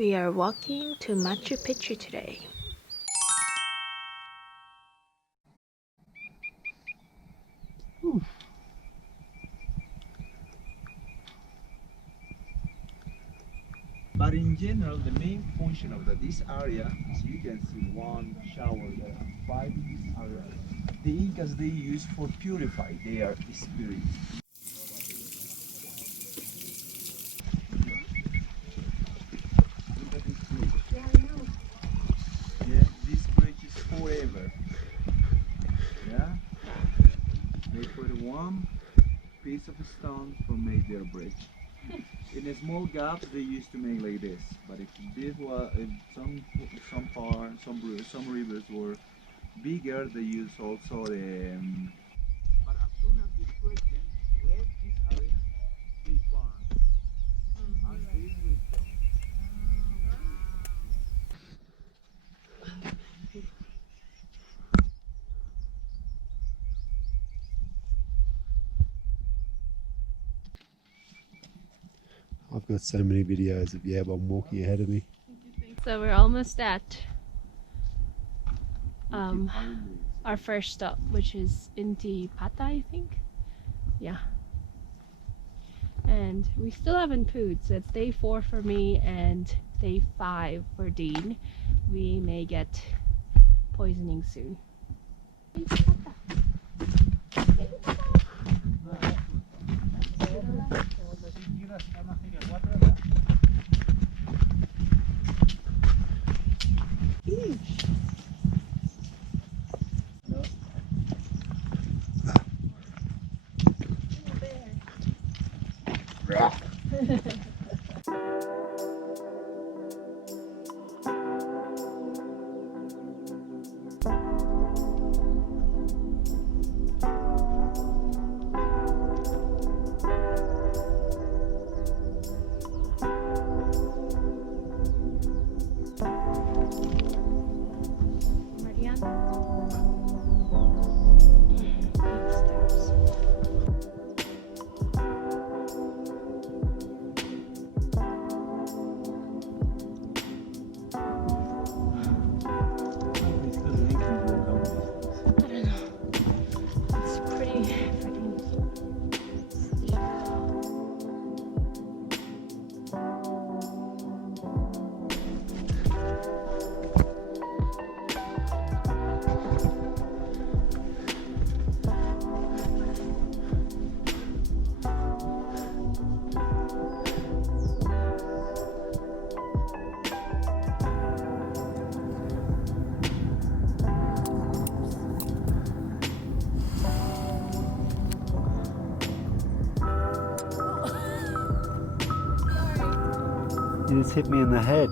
We are walking to Machu Picchu today. But in general, the main function of this area, as you can see, one shower there, 5 in this area. The Incas, they use for purify their spirit. Look at this bridge. Yeah, I know. Yeah, this bridge is forever. Yeah, they put one piece of stone for make their bridge. In a small gap, they used to make like this. But if this was, if some rivers were bigger, they use also the. But as soon as the Christians left this area, they burned. And they would. I've got so many videos of Yabon walking ahead of me. So we're almost at our first stop, which is Inti Pata, I think. Yeah. And we still haven't pooed, so it's day 4 for me and day 5 for Dean. We may get poisoning soon. You just hit me in the head.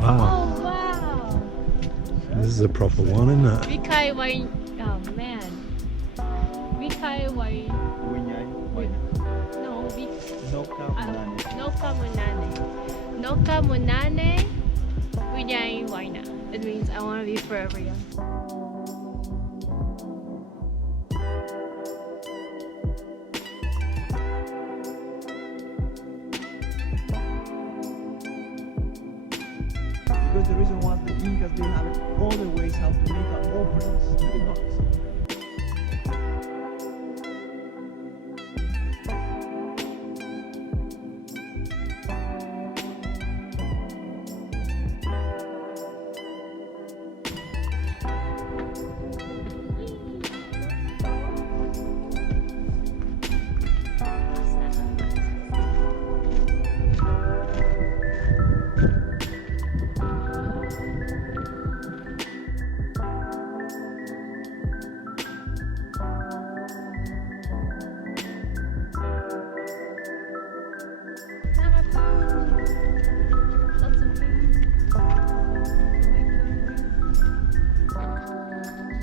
Wow. Oh wow! This is a proper one, isn't it? Vikai wine. Oh man. Vikai wine. No, Noka Munane. Noka Munane Winyai Waina. It means I want to be forever young. Because the reason was the Incas, they have other ways how to make an offerings to the gods.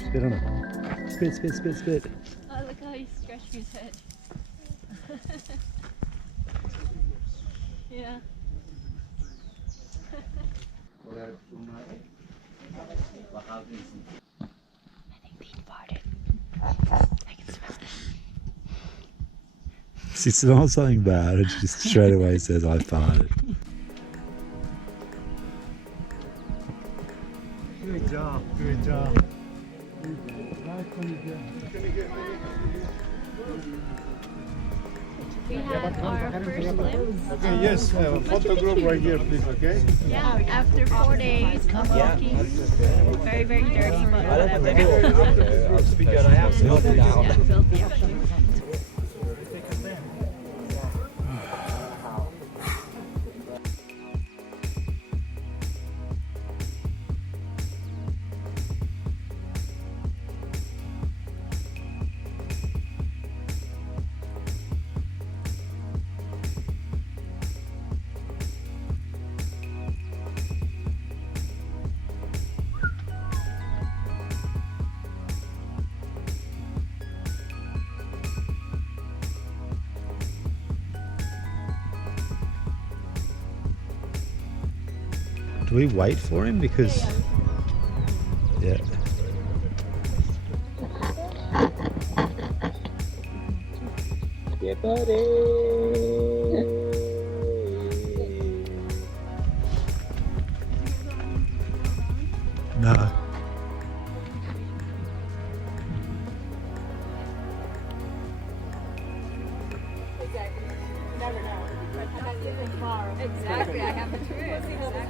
Spit on it. Spit, spit, spit, spit. Oh, look how he stretched his head. Yeah. I think Dean farted. I can smell it. She smells something bad and she just straight away says, I farted. Good job, good job. We have our first glimpse. Okay, yes, photo group right here, please, okay? Yeah, after 4 days of walking. Very, very dirty, but whatever. Yeah, filthy actually. Do we wait for him? Because. Yeah. Yeah, buddy. No. Exactly, I have a truth. Exactly.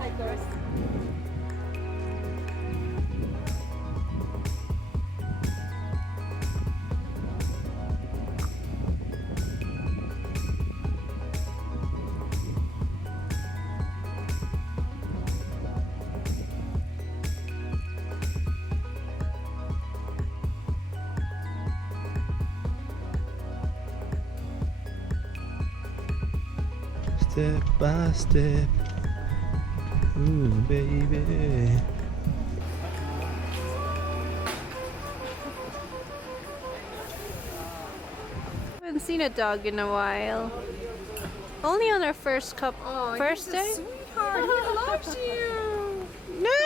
Step by step. Ooh, baby. Haven't seen a dog in a while. Only on our first day. Sweetheart, he loves you. No.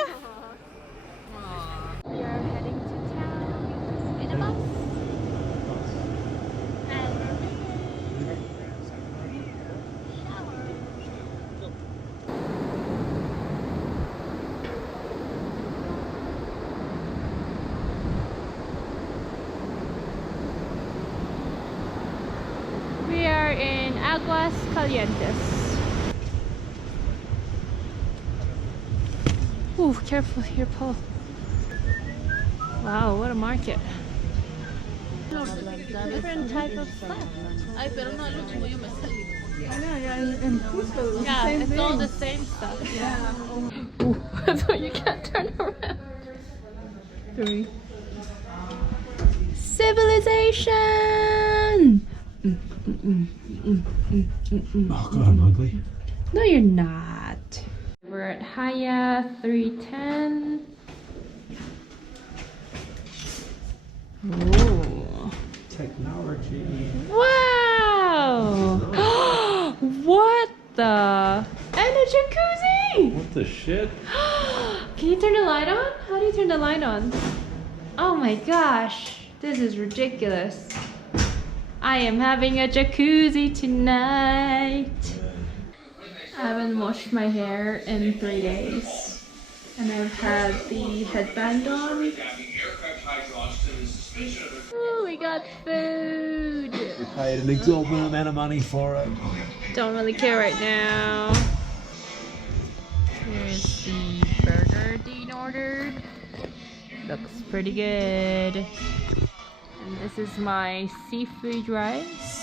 We are heading to town in a bus. We are in Aguas Calientes. Ooh, careful here, Paul. Wow, what a market. Different type of stuff. Ay, pero no, lo mismo yo me salí. Yeah, it's all the same stuff. Yeah. Ooh, so you can't turn around. 3. Civilization! Oh god, I'm ugly. No, you're not. We're at Haya 310. Ooh. Technology. Wow! What the? And a jacuzzi! What the shit? Can you turn the light on? How do you turn the light on? Oh my gosh, this is ridiculous. I am having a jacuzzi tonight. I haven't washed my hair in 3 days. And I've had the headband on. Oh, we got food. We paid an exorbitant amount of money for it. Don't really care right now. Here's the burger Dean ordered. Looks pretty good. And this is my seafood rice.